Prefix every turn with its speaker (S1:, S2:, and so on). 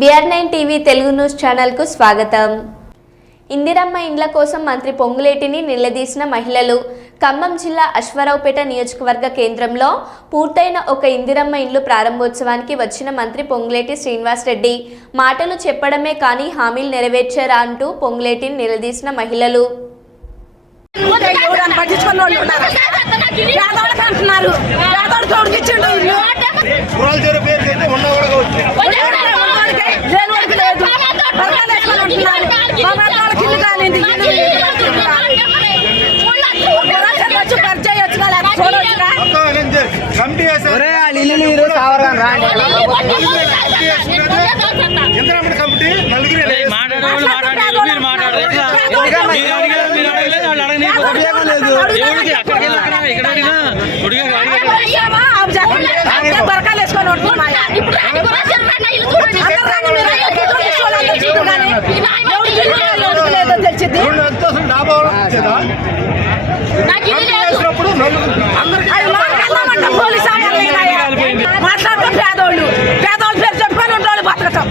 S1: BR nine TV Telugu news స్వాగతం. ఇందిరమ్మ ఇండ్ల కోసం మంత్రి పొంగులేటిని నిలదీసిన మహిళలు ఖమ్మం జిల్లా అశ్వరావుపేట నియోజకవర్గ కేంద్రంలో పూర్తయిన ఒక ఇందిరమ్మ ఇండ్లు ప్రారంభోత్సవానికి వచ్చిన మంత్రి పొంగులేటి శ్రీనివాసరెడ్డి మాటలు చెప్పడమే కానీ హామీలు నెరవేర్చారా అంటూ పొంగులేటిని నిలదీసిన మహిళలు.
S2: ఎవరన్నా పట్టించుకున్న ఉన్నారు పేదవాళ్ళకి అంటున్నారు ఇల్లు
S3: కురాలు
S4: మాట్లాడలేదు మీరు మాట్లాడరు ఎట్లా మీరు
S2: తెలిసింది
S3: మాట్లాడుతూ పేదోళ్ళు పేదోళ్ళు పేరు చెప్పుకొని
S2: ఉండేవాళ్ళు బతకటం